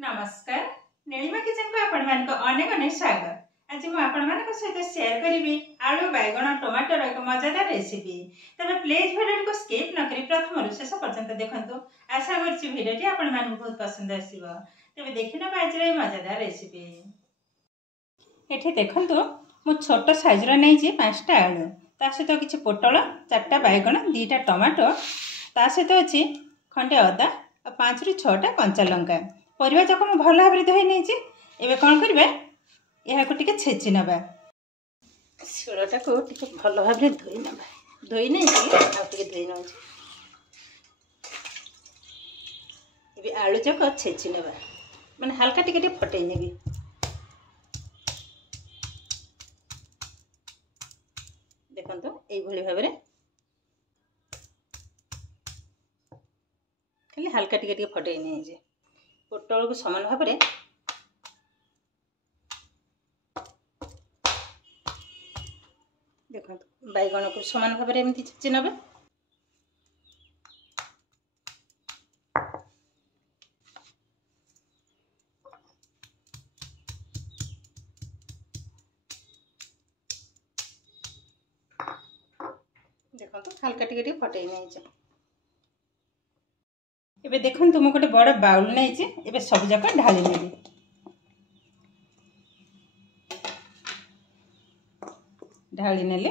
नमस्कार नीलिमा किचन को आपण मान को अनेक अनेक स्वागत। आज मैं आपण मान को सहित शेयर करी आलू बैगण टमाटर एक मजेदार रेसिपी। तबे प्लीज वीडियो को स्किप न करी प्रथम रु शेष पर्यंत देखंतु। आशा करछि वीडियोटी आपण मान को बहुत पसंद आसीबो। तबे देखिना बाजरे मजेदार रेसिपी। एठी देखंतु मु छोट साइज रो नै जे 5टा आलू ता सहित किछि पोटल 4टा बैगण 2टा टमाटो ता सहित अछि खंडे अदा और 5 रु 6टा कंचा लंका परिवा जाक मु भल भाव धोई नहीं। एबे कौन करबे यह को टिके छेची नबा शिलटा को टिके भल भाव धोई नबा धोई नहीं आ टिके धोई न एबे आलू जाक छेची नबा माने हल्का टिके टिके फटई नेबी। देखंतु एई भली भाव रे खाली हल्का टिके टिके फटई नै जे पोटल को समान भाव में देखो बैगण को समान भाव में एमती छेची नबे। देखो हल्का टिके फटई नहीं। एबे देखंतु मु गोटे बड़ बाउल नहीं जे एबे सब जाक ढाली नेबी। ढाली नेले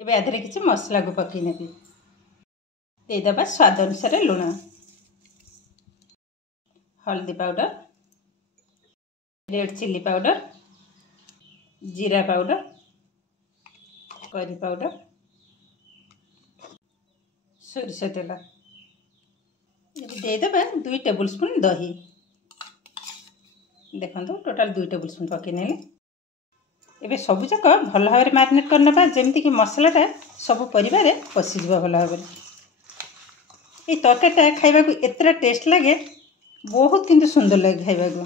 एबे आधरे किछि मसला को पकई नेबी। दे दबा स्वाद अनुसार लूण हल्दी पाउडर रेड चिल्ली पाउडर जीरा पाउडर करी पाउडर सोरिष तेल देदेबा 2 टेबल स्पून दही। देखो टोटाल 2 टेबल स्पून पकईने एबे सब जाक भल भाव मैरिनेट करना जमती कि मसलाटा सब परिवार पशिज भल भाव। ये तरकारीटा खाइबा को एतरा टेस्ट लगे बहुत किंतु सुंदर लगे खाइबा को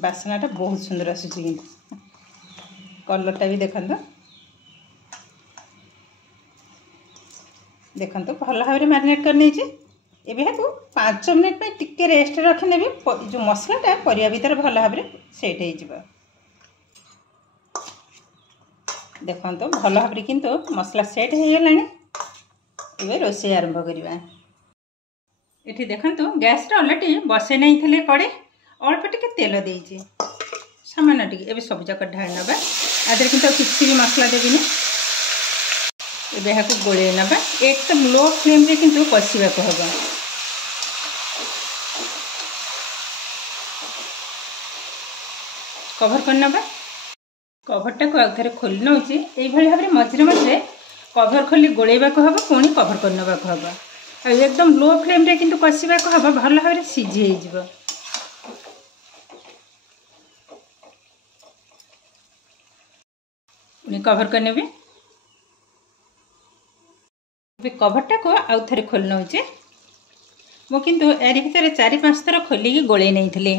बासनाटा बहुत सुंदर आसुची किंतु कलरटा भी देखंतु भल भाव मैरिनेट कर नहीं एबे को 5 मिनिट में टिके रेस्ट रखने भी जो मसलाटा परिया भीतर भल भाव सेट हो। देखो भल भाव किंतु मसला सेट हो गलानी एबे रोसे आरंभ करवा। एठी देखंतु गैस रे ऑलरेडी बसे नहीं थे कड़े अल्प टिके तेल देइछि सामान्य टिके एबे सब जाक ढाल नबा आदर किंतु किछि भी मसला देबिनी। एबे हाकु गोळे नबा एकदम लो फ्लेम रे किंतु कसिबा को हबा। कवर करना कभरटा को आउथरे खोली नउची एई भली भाबरे मझरे मझरे कभर खोली गोळेबा को हबा पुणी कभर करनबा को हबा आ एकदम लो फ्लेम रे किंतु कसिबा को हबा भल भाबरे सिझी हे जिवो। पुणी कभर करने भी कभरटा को आउथरे खोली नउची मो किंतु एरी भितर 4-5 थर खोली गोळे नहीं थिले।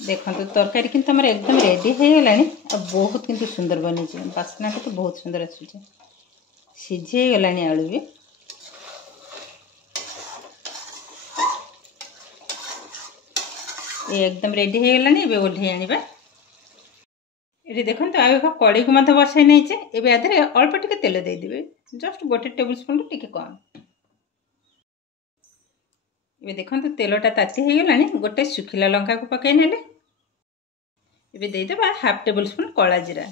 देखो तरकारी किंतु हमर एकदम रेडी हो गलानी आ बहुत किंतु सुंदर बनी छै बासना तो बहुत सुंदर आसु छै सिझे गलानी आलू भी। ये एकदम रेडी हो गलानी एबे ओढे आनिबा। एठी देखो आ एक कड़ी को मत बसाई नहीं छै एबे आधरे अल्प टिके तेल दे दिबे जस्ट 1 टेबल स्पून टिके कम। एबे देखो तेलटा ताती हो गलानी गोटे सुखिला लंका को पकई नेले एबे दे देबा हाफ टेबल स्पून कला जीरा।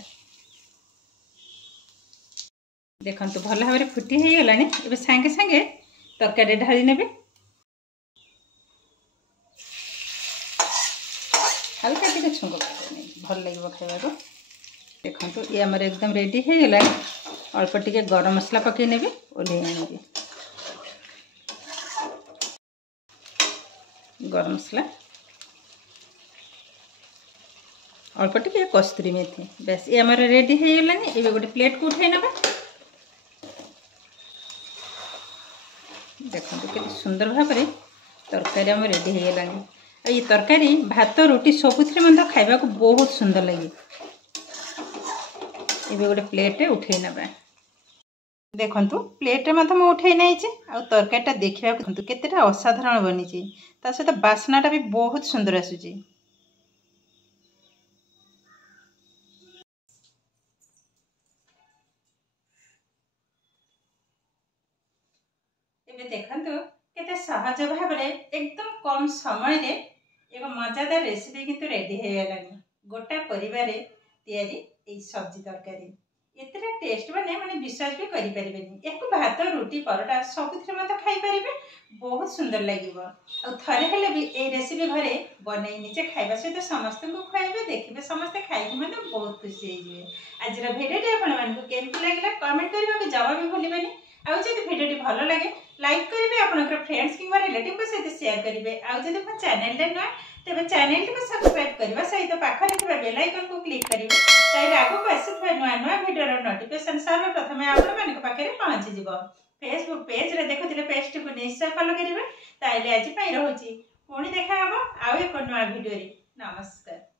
देखंतु भल भाव फुटी हो गलानी एबे सांगे सांगे तरकारी ढाली नेबे हल्का टिके छुंग भल लगे खाइबा को। देखंतु ये हमर एकदम रेडी हो गला अल्प टिके गरम मसला पकई नेबे ओले आनेबे गरम मसला अल्प टिके कस्तूरी मेथी बस ये हमारे रेडी हो गलानी एबे गोटे प्लेट को उठाई नबा। देखो के सुंदर भाव में तरकारी हम रेडी हो गलानी। ये तरकारी भात रोटी सबुथिरे मंद खाइबा को बहुत सुंदर लगे। एबे गोटे प्लेट उठाई नबा। देखंतु प्लेट में मैं उठे नहीं तरकारीटा देखा केतेटा असाधारण बनी सहित बास्नाटा भी बहुत सुंदर आसूची। एबे देखंतु केते सहज भाव एकदम कम समय रे एक मजादार रेसिपी किंतु रेडी हो गलानी। गोटा परिवार तैयारी ए सब्जी तरकारी एतरा टेस्ट बने माने विश्वास भी करि परिबेनी। एको भात रोटी परोटा सबुथिरे मत खाई परिबे, बहुत सुंदर लागिबो। आ थरे हेले भी ए रेसिपी घरे बनै निजे खाइबा सहित समस्त को खुआइबे, देखिबे समस्त खाइके मने बहुत खुशी होइबे। आजिर भिडियोटी आपण मानकु केमति लागला कमेंट करबा के जवाब भी भूलिबेनी। आ जदि भिडियोटी भलो लागे लाइक करेंगे, आपनकर फ्रेंड्स किंवा रिलेटिव को सहित शेयर करेंगे। आउ जदि मो चैनल रे नुआ तेबे चैनल को सब्सक्राइब करबा सहित पाखरे थिबा बेल आइकन को क्लिक करेंगे, ताइले आगो आसीथबा नुआ नुआ भिडियो नोटिफिकेशन सर्वप्रथम आपण मानक पाखरे पहुंची जिवो। फेसबुक पेज रे देखुथिले पेज को निश्चय फॉलो करिवे। ताइले आज पई रहूची, पुणी देखा हबो आउ एक नुआ भिडियो रे। नमस्कार।